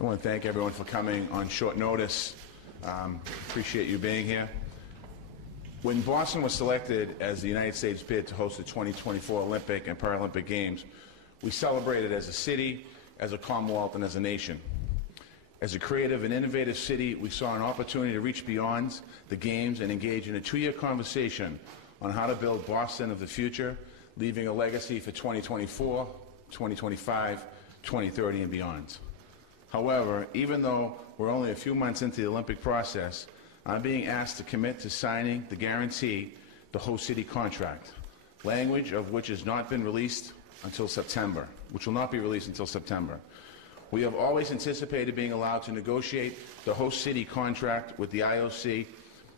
I want to thank everyone for coming on short notice. Appreciate you being here. When Boston was selected as the United States bid to host the 2024 Olympic and Paralympic Games, we celebrated as a city, as a Commonwealth, and as a nation. As a creative and innovative city, we saw an opportunity to reach beyond the Games and engage in a two-year conversation on how to build Boston of the future, leaving a legacy for 2024, 2025, 2030, and beyond. However, even though we're only a few months into the Olympic process, I'm being asked to commit to signing the guarantee, the host city contract, language of which has not been released until September, which will not be released until September. We have always anticipated being allowed to negotiate the host city contract with the IOC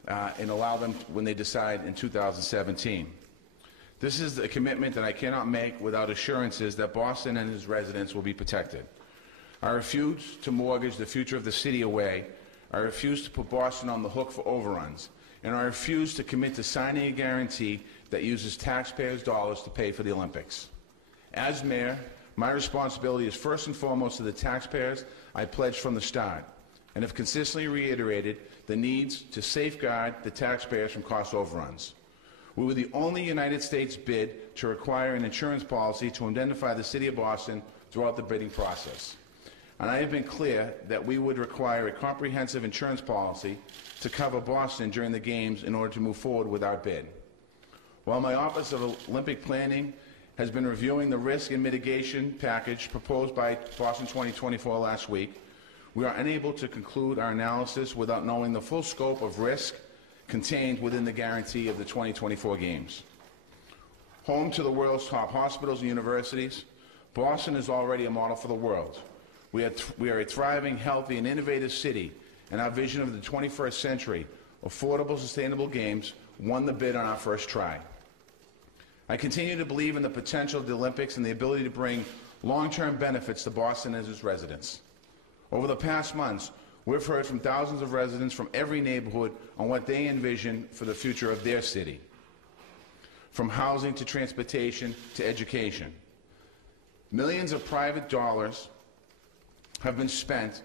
and allow them when they decide in 2017. This is a commitment that I cannot make without assurances that Boston and its residents will be protected. I refuse to mortgage the future of the city away. I refuse to put Boston on the hook for overruns. And I refuse to commit to signing a guarantee that uses taxpayers' dollars to pay for the Olympics. As mayor, my responsibility is first and foremost to the taxpayers I pledged from the start, and have consistently reiterated the needs to safeguard the taxpayers from cost overruns. We were the only United States bid to require an insurance policy to indemnify the City of Boston throughout the bidding process. And I have been clear that we would require a comprehensive insurance policy to cover Boston during the Games in order to move forward with our bid. While my Office of Olympic Planning has been reviewing the risk and mitigation package proposed by Boston 2024 last week, we are unable to conclude our analysis without knowing the full scope of risk contained within the guarantee of the 2024 Games. Home to the world's top hospitals and universities, Boston is already a model for the world. We are a thriving, healthy, and innovative city, and our vision of the 21st century, affordable, sustainable games, won the bid on our first try. I continue to believe in the potential of the Olympics and the ability to bring long-term benefits to Boston and its residents. Over the past months, we've heard from thousands of residents from every neighborhood on what they envision for the future of their city, from housing to transportation to education. Millions of private dollars have been spent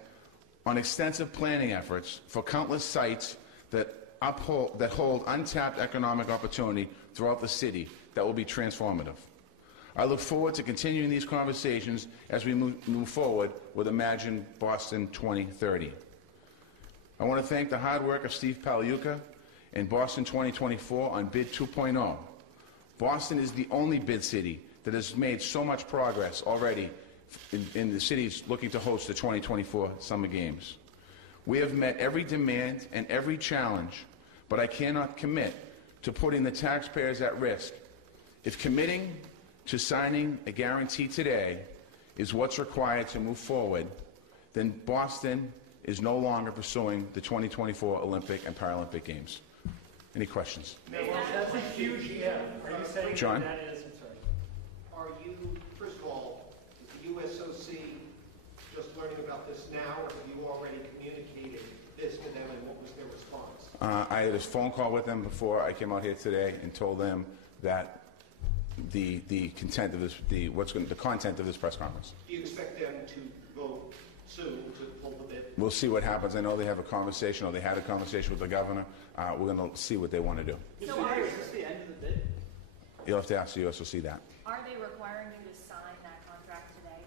on extensive planning efforts for countless sites that hold untapped economic opportunity throughout the city that will be transformative. I look forward to continuing these conversations as we move forward with Imagine Boston 2030. I want to thank the hard work of Steve Pagliuca and Boston 2024 on Bid 2.0. Boston is the only bid city that has made so much progress already in the cities looking to host the 2024 Summer Games. We have met every demand and every challenge, but I cannot commit to putting the taxpayers at risk. If committing to signing a guarantee today is what's required to move forward, then Boston is no longer pursuing the 2024 Olympic and Paralympic Games. Any questions? No, well, that's a huge if. Are you saying John? that is, I'm sorry. Are you, first of all, is the USOC just learning about this now, or have you already communicated this to them, and what was their response? I had a phone call with them before I came out here today and told them that the content of this, the content of this press conference. Do you expect them to vote soon to pull the bid? We'll see what happens. I know they have a conversation, or they had a conversation with the governor. We're going to see what they want to do. So is this the end of the bid? You'll have to ask the USOC that. Are they requiring you to sign that contract today?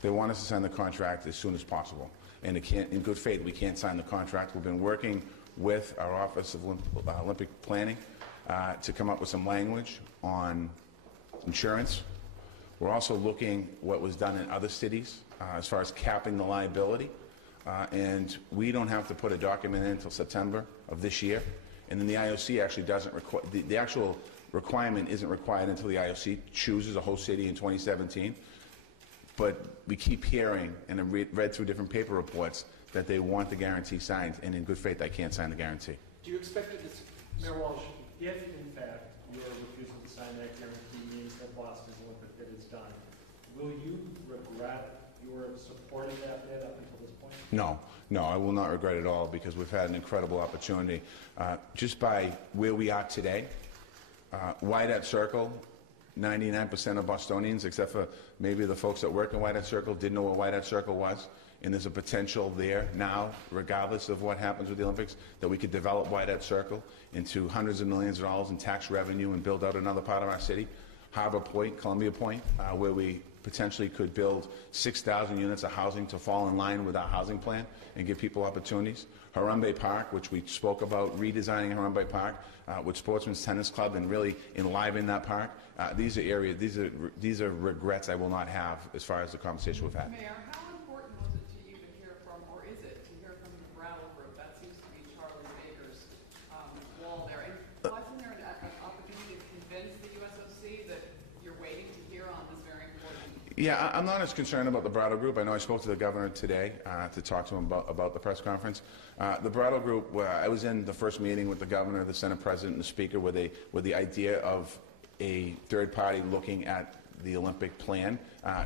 They want us to sign the contract as soon as possible. And in good faith, we can't sign the contract. We've been working with our Office of Olympic Planning to come up with some language on insurance. We're also looking what was done in other cities as far as capping the liability. And we don't have to put a document in until September of this year. And then the IOC actually doesn't require, the actual requirement isn't required until the IOC chooses a host city in 2017. But we keep hearing, and I've read through different paper reports, that they want the guarantee signed, and in good faith, I can't sign the guarantee. Do you expect that this, Mayor Walsh, if in fact your refusal to sign that guarantee means that Boston's Olympic bid is done, will you regret your supporting that bid up until this point? No, I will not regret it at all, because we've had an incredible opportunity. Just by where we are today, why that circle 99% of Bostonians, except for maybe the folks that work in White Hat Circle, didn't know what White Hat Circle was. And there's a potential there now, regardless of what happens with the Olympics, that we could develop White Hat Circle into hundreds of millions of dollars in tax revenue and build out another part of our city. Harbor Point, Columbia Point, where we potentially could build 6,000 units of housing to fall in line with our housing plan and give people opportunities. Harambe Park, which we spoke about, redesigning Harambe Park with Sportsman's Tennis Club and really enlivening that park. These are areas, these are regrets I will not have as far as the conversation we've had. Mayor, how important was it to you to hear from, or is it to hear from the Brattle Group? That seems to be Charlie Baker's wall there. And wasn't there an opportunity to convince the USOC that you're waiting to hear on this very important? Yeah, I'm not as concerned about the Brattle Group. I know I spoke to the governor today to talk to him about the press conference. The Brattle Group, I was in the first meeting with the governor, the Senate President, and the Speaker with the idea of a third party looking at the Olympic plan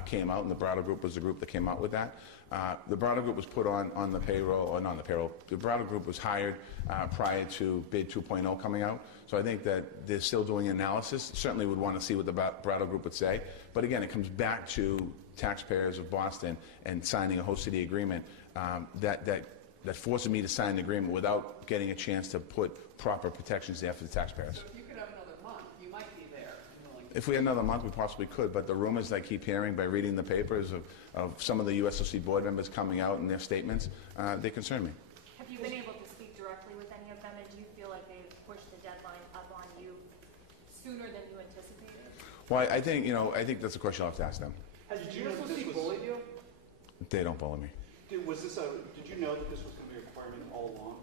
came out, and the Brattle Group was the group that came out with that. The Brattle Group was put on the payroll, or not on the payroll. The Brattle Group was hired prior to Bid 2.0 coming out. So I think that they're still doing analysis. Certainly would want to see what the Brattle Group would say. But again, it comes back to taxpayers of Boston and signing a host city agreement that forces me to sign the agreement without getting a chance to put proper protections there for the taxpayers. So if you could have another month, you might be there and willing to. If we had another month, we possibly could, but the rumors I keep hearing by reading the papers of some of the USOC board members coming out in their statements, they concern me. Have you been able to speak directly with any of them, and do you feel like they've pushed the deadline up on you sooner than you anticipated? Well, I think that's a question I'll have to ask them. Did you know that this was, They don't bully me. did you know that this was going to be a requirement all along?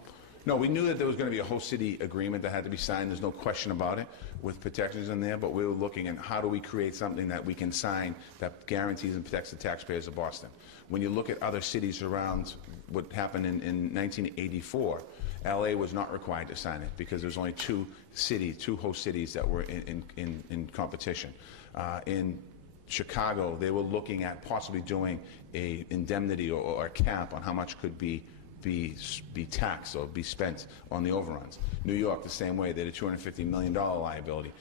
No, we knew that there was going to be a host city agreement that had to be signed. There's no question about it, with protections in there, but we were looking at how do we create something that we can sign that guarantees and protects the taxpayers of Boston. When you look at other cities around what happened in 1984, LA was not required to sign it because there was only two host cities that were in competition. In Chicago, they were looking at possibly doing a indemnity or a cap on how much could be taxed or be spent on the overruns. New York, the same way. They had a $250 million liability.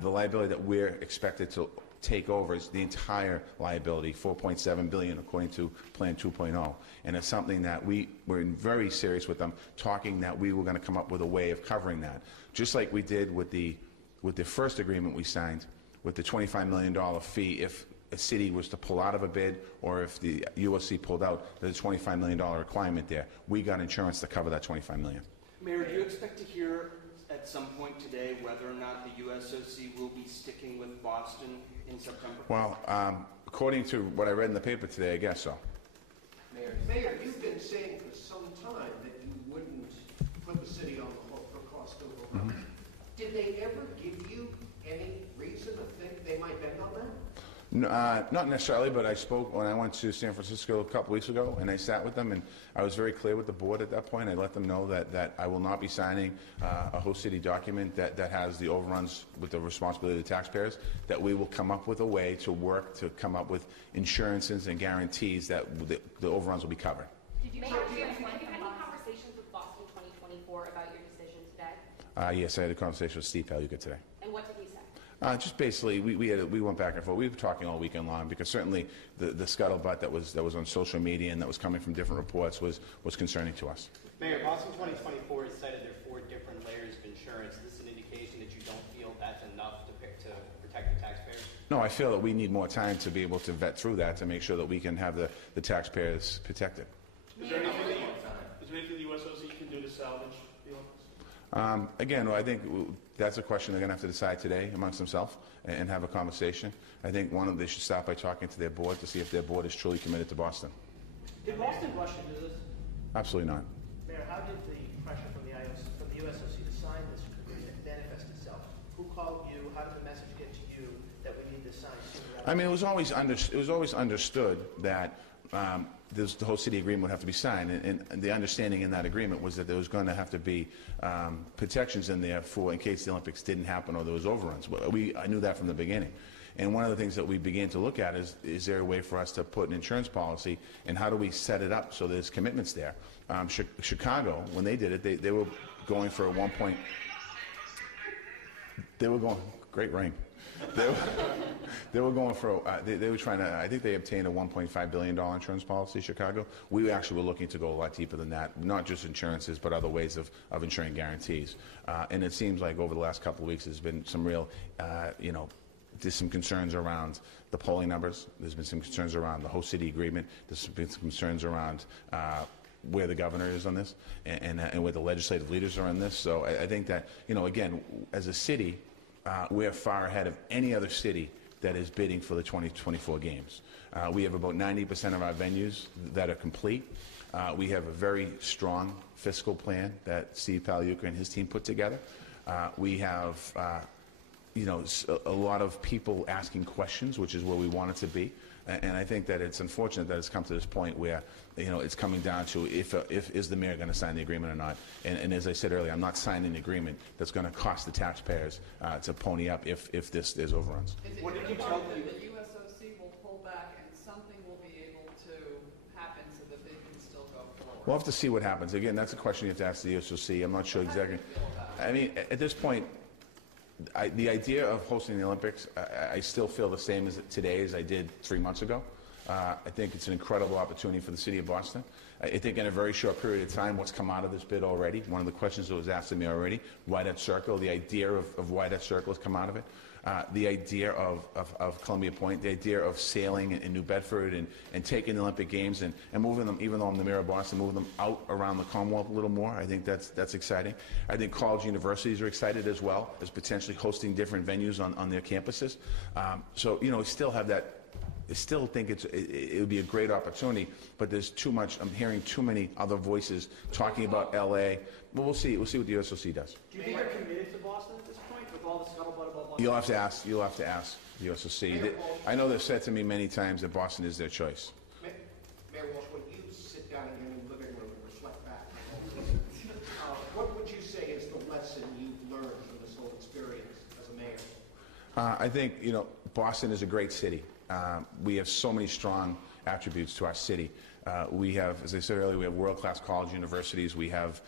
The liability that we're expected to take over is the entire liability, $4.7 billion, according to Plan 2.0. And it's something that we're very serious with them, talking that we were going to come up with a way of covering that, just like we did with the first agreement we signed, with the $25 million fee if a city was to pull out of a bid or if the USC pulled out. There's a $25 million requirement there. We got insurance to cover that $25 million. Mayor, do you expect to hear at some point today whether or not the USOC will be sticking with Boston in September? Well, according to what I read in the paper today, I guess so. Mayor, you've been saying for some time that you wouldn't put the city on the hook for cost overruns. Did they ever give you any reason to think they might bend on that? Not necessarily, but I spoke when I went to San Francisco a couple weeks ago, and I sat with them, and I was very clear with the board at that point. I let them know that I will not be signing a host city document that has the overruns with the responsibility of the taxpayers, that we will come up with a way to work to come up with insurances and guarantees that the overruns will be covered. Did you have any conversations with Boston 2024 about your decision today? Yes, I had a conversation with Steve Paluca today. And what did he say? Just basically, we went back and forth. We were talking all weekend long because certainly the scuttlebutt that was on social media and that was coming from different reports was concerning to us. Mayor, Boston 2024 has cited there are 4 different layers of insurance. Is this an indication that you don't feel that's enough to protect the taxpayers? No, I feel that we need more time to be able to vet through that to make sure that we can have the taxpayers protected. Is there anything the USOC can do to salvage the Olympics? Again, I think that's a question they're going to have to decide today amongst themselves and have a conversation. I think they should start by talking to their board to see if their board is truly committed to Boston. Did Boston rush into this? Absolutely not. Mayor, how did the pressure from the USOC to sign this agreement manifest itself? Who called you? How did the message get to you that we need this signed sooner? I mean, it was always understood that the whole city agreement would have to be signed, and the understanding in that agreement was that there was going to have to be protections in there for in case the Olympics didn't happen or there was overruns. I knew that from the beginning. And one of the things that we began to look at is there a way for us to put an insurance policy, and how do we set it up so there's commitments there? Chicago, when they did it, they were going for a 1 point. They were going, great rain. They were going for, they were trying to, I think they obtained a $1.5 billion insurance policy, Chicago. We actually were looking to go a lot deeper than that, not just insurances, but other ways of insuring guarantees. And it seems like over the last couple of weeks, there's been some real, there's some concerns around the polling numbers. There's been some concerns around the host city agreement. There's been some concerns around where the governor is on this and where the legislative leaders are on this. So I think that, again, as a city, we're far ahead of any other city that is bidding for the 2024 games. We have about 90% of our venues that are complete. We have a very strong fiscal plan that Steve Pagliuca and his team put together. We have a lot of people asking questions, which is where we want it to be. And I think that it's unfortunate that it's come to this point where, it's coming down to if is the mayor going to sign the agreement or not. And as I said earlier, I'm not signing the agreement that's going to cost the taxpayers to pony up if there's overruns. What did you tell them? The USOC will pull back and something will be able to happen so that they can still go forward. We'll have to see what happens. Again, that's a question you have to ask the USOC. I'm not sure exactly. I mean, at this point, the idea of hosting the Olympics, I still feel the same today as I did 3 months ago. I think it's an incredible opportunity for the city of Boston. I think in a very short period of time, what's come out of this bid already, one of the questions that was asked of me already, why that circle, the idea of why that circle has come out of it, the idea of Columbia Point, the idea of sailing in New Bedford and taking the Olympic Games and moving them, even though I'm the mayor of Boston, moving them out around the Commonwealth a little more. I think that's exciting. I think college universities are excited as well as potentially hosting different venues on their campuses. So, we still have that. I still think it would be a great opportunity, but there's too much. I'm hearing too many other voices talking about L.A. Well, we'll see. We'll see what the USOC does. Do you think they're committed to Boston at this point with all the scuttlebutt about Boston? You'll have to ask the USOC. I know they've said to me many times that Boston is their choice. Mayor Walsh, when you sit down in your living room and reflect back, what would you say is the lesson you've learned from this whole experience as a mayor? I think, Boston is a great city. We have so many strong attributes to our city. We have, as I said earlier, we have world-class college universities. We have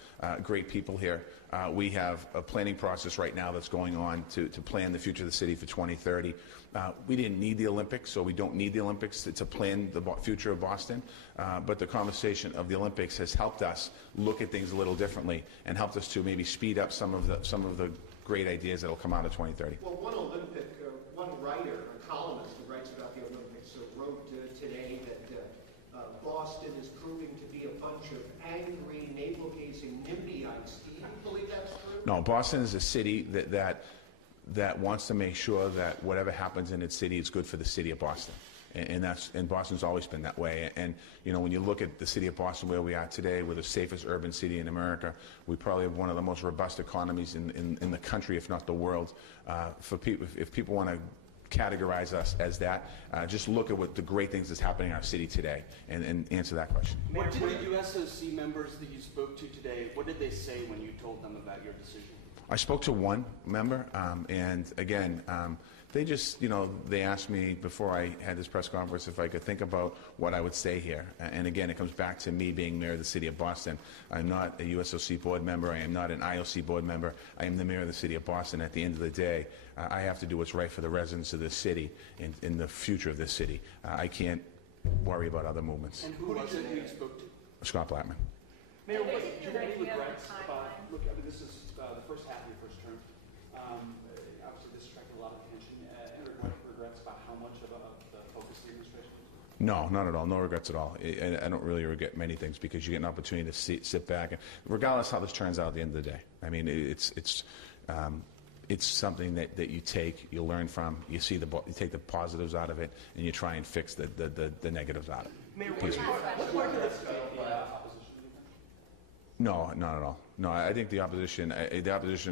great people here. We have a planning process right now that's going on to plan the future of the city for 2030. We didn't need the Olympics, so we don't need the Olympics to plan the future of Boston. But the conversation of the Olympics has helped us look at things a little differently and helped us to maybe speed up some of the great ideas that will come out of 2030. Well, one writer, a columnist who writes about the Olympics, wrote today that Boston is proving to be a bunch of angry, navel-gazing NIMBYites. Do you believe that's true? No, Boston is a city that wants to make sure that whatever happens in its city is good for the city of Boston. And Boston's always been that way. And when you look at the city of Boston where we are today, we're the safest urban city in America. We probably have one of the most robust economies in the country, if not the world. If people want to categorize us as that, just look at what the great things that's happening in our city today and answer that question. What did the USOC members that you spoke to today, what did they say when you told them about your decision? I spoke to one member, and again, they just, they asked me before I had this press conference if I could think about what I would say here. And again, it comes back to me being mayor of the city of Boston. I'm not a USOC board member. I am not an IOC board member. I am the mayor of the city of Boston. At the end of the day, I have to do what's right for the residents of this city and in the future of this city. I can't worry about other movements. And who was it you spoke to? Scott Blackman. Mayor, And what they do you did have any review of the regrets about, timeline. look, this is the first half of your first term. Obviously, this attracted a lot of attention. Any regrets about how much of the focus of the administration was? No, not at all. No regrets at all. I don't really regret many things because you get an opportunity to sit back, and regardless how this turns out at the end of the day. I mean, it's something that you take, you learn from, you take the positives out of it, and you try and fix the negatives out of it. Mayor, what part of this? No, not at all. No, I think the opposition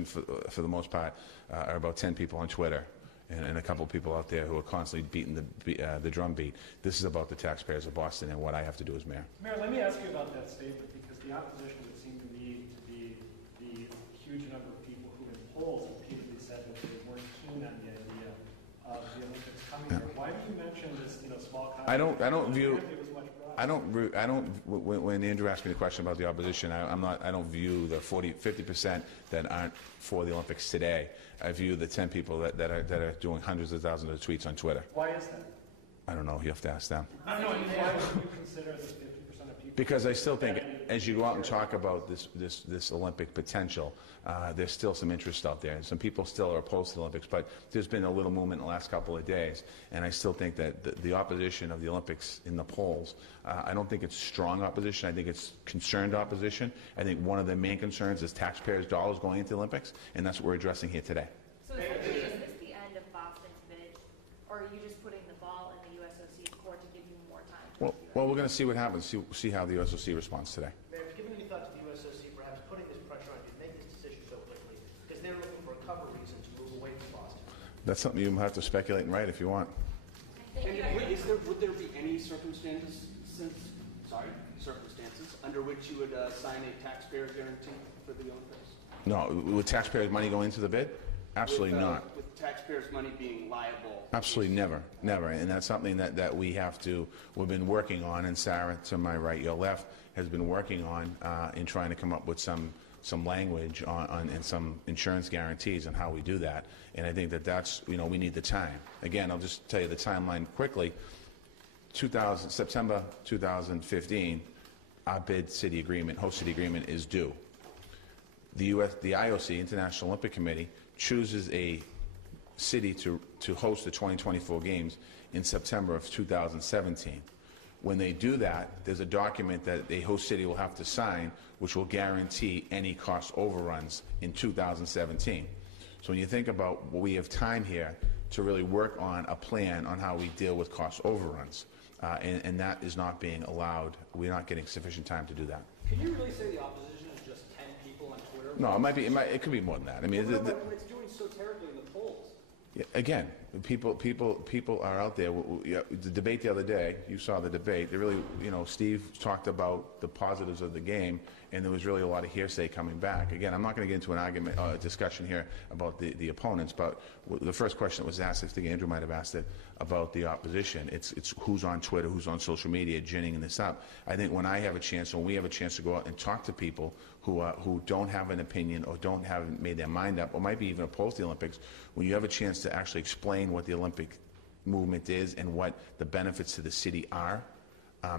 for the most part are about 10 people on Twitter and a couple of people out there who are constantly beating the drum beat. This is about the taxpayers of Boston and what I have to do as mayor. Mayor, let me ask you about that statement, because the opposition would seem to me to be the huge number of people who in polls repeatedly said that they weren't keen on the idea of the Olympics coming here. Why do you mention this, small? I don't view. It was much broader. When Andrew asked me the question about the opposition, I don't view the 50% that aren't for the Olympics today. I view the 10 people that are doing hundreds of thousands of tweets on Twitter. Why is that? I don't know. You have to ask them. I don't know. Why would you consider the 50% of people? Because I still think, as you go out and talk about this Olympic potential, there's still some interest out there. Some people still are opposed to the Olympics, but there's been a little movement in the last couple of days, and I still think that the opposition of the Olympics in the polls, I don't think it's strong opposition. I think it's concerned opposition. I think one of the main concerns is taxpayers' dollars going into the Olympics, and that's what we're addressing here today. So essentially, is this the end of Boston's bid, or are you just putting the ball in the USOC's court to give you more time? Well, we're going to see what happens, see how the USOC responds today. Mayor, have you given any thought to the USOC perhaps putting this pressure on you to make this decision so quickly? Because they're looking for a cover reason to move away from Boston. That's something you have to speculate and write if you want. And would there be any circumstances under which you would sign a taxpayer guarantee for the Olympics? No, with taxpayers' money going into the bid? Absolutely not. With taxpayers' money being liable? Absolutely never. And that's something that we've been working on, and Sarah, to my right, your left, has been working on in trying to come up with some language and some insurance guarantees on how we do that. And I think that's, we need the time. Again, I'll just tell you the timeline quickly. September 2015, our bid city agreement, host city agreement, is due. The IOC, International Olympic Committee, chooses a city to host the 2024 games in September of 2017. When they do that, there's a document that a host city will have to sign, which will guarantee any cost overruns in 2017. So when you think about, we have time here to really work on a plan on how we deal with cost overruns, and that is not being allowed. We're not getting sufficient time to do that. Can you really say the opposition is just 10 people on Twitter? No, it could be more than that. I mean, it's doing so terribly in the polls. Yeah, again, people are out there. The debate the other day, you saw the debate. They really, Steve talked about the positives of the game, and there was really a lot of hearsay coming back. Again, I'm not going to get into an argument, a discussion here about the opponents, but the first question that was asked, I think Andrew might have asked it, about the opposition. It's who's on Twitter, who's on social media, ginning this up. I think when we have a chance to go out and talk to people who don't have an opinion or haven't made their mind up or might be even opposed to the Olympics, when you have a chance to actually explain what the Olympic movement is and what the benefits to the city are,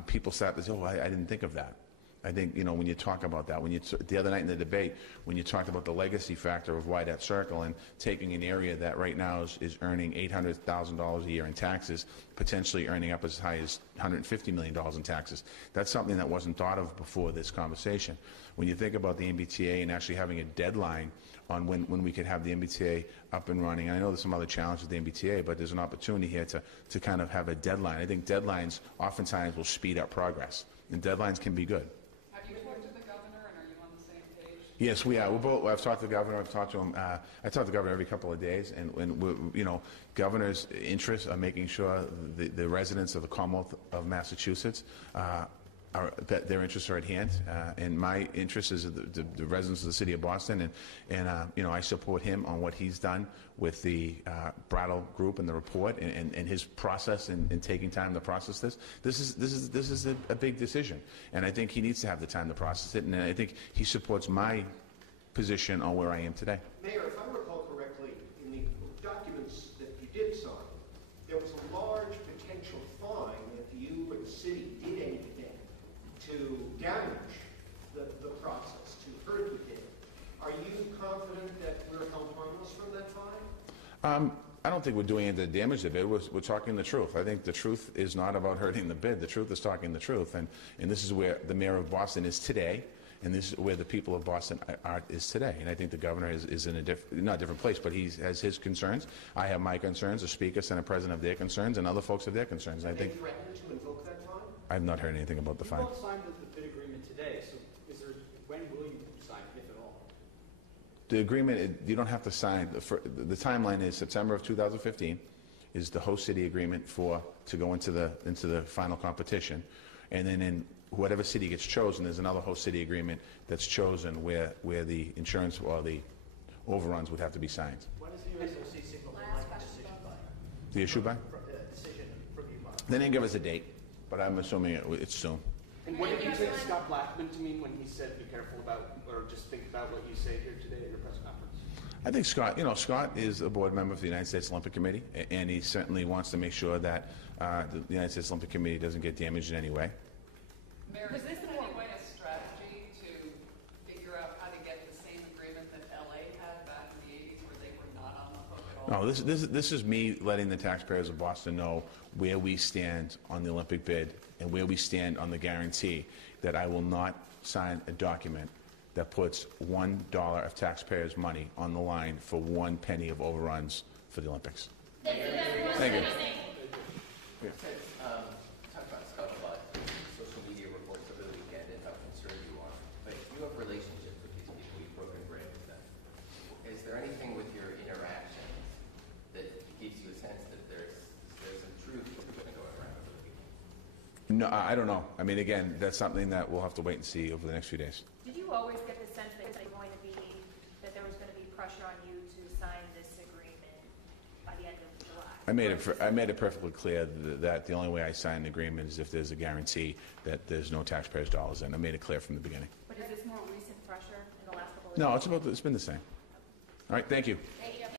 people start to say, I didn't think of that. I think, when you talk about that, the other night in the debate, when you talked about the legacy factor of Wyatt Circle and taking an area that right now is earning $800,000 a year in taxes, potentially earning up as high as $150 million in taxes, that's something that wasn't thought of before this conversation. When you think about the MBTA and actually having a deadline on when we could have the MBTA up and running, I know there's some other challenges with the MBTA, but there's an opportunity here to kind of have a deadline. I think deadlines oftentimes will speed up progress, and deadlines can be good. Have you talked to the governor, and are you on the same page? Yes, we are. I've talked to the governor. I've talked to him. I talk to the governor every couple of days, and governor's interests are making sure the residents of the Commonwealth of Massachusetts that their interests are at hand, and my interest is the residents of the city of Boston, and I support him on what he's done with the Brattle Group and the report and his process in taking time to process this. This is a big decision, and I think he needs to have the time to process it, and I think he supports my position on where I am today. Mayor, if I recall correctly, in the documents that you did sign, there was a large potential fine if you or the city did anything to damage the process, to hurt the bid. Are you confident that we're held harmless from that fine? I don't think we're doing anything to damage the bid. We're talking the truth. I think the truth is not about hurting the bid. The truth is talking the truth, and this is where the mayor of Boston is today, and this is where the people of Boston is today. And I think the governor is in not a different place, but he has his concerns. I have my concerns. The Speaker, Senate President have their concerns, and other folks have their concerns. Have they threatened to invoke that fine? I've not heard anything about the fine. You both signed the bid agreement today, so when will you sign, if at all? The agreement, you don't have to sign. The timeline is September of 2015 is the host city agreement to go into the final competition, and then in whatever city gets chosen, there's another host city agreement that's chosen where the insurance or the overruns would have to be signed. When is the USOC signal the decision by? The issue by? Decision from you, Mark. They didn't give us a date, but I'm assuming it's soon. And what did you take Scott Blackman to mean when he said be careful about, or just think about what you say here today at your press conference? I think Scott is a board member of the United States Olympic Committee, and he certainly wants to make sure that the United States Olympic Committee doesn't get damaged in any way. Mayor, is this in any way a strategy to figure out how to get the same agreement that LA had back in the 80s where they were not on the hook at all? No, this is me letting the taxpayers of Boston know where we stand on the Olympic bid and where we stand on the guarantee that I will not sign a document that puts $1 of taxpayers' money on the line for 1 penny of overruns for the Olympics. Thank you. Talked about stuff about social media reports over the weekend and how concerned you are. But you have relationships with these people. You've broken bread with them. Is there anything with your interactions that gives you a sense that there's some truth that's going to go around with people? No, I don't know. I mean, again, that's something that we'll have to wait and see over the next few days. Did you always get the sense that there was going to be pressure on you to sign this agreement by the end of July? I made it perfectly clear that the only way I sign an agreement is if there's a guarantee that there's no taxpayers' dollars in. I made it clear from the beginning. But is this more recent pressure in the last couple of years? No, it's been the same. All right, thank you. Thank you.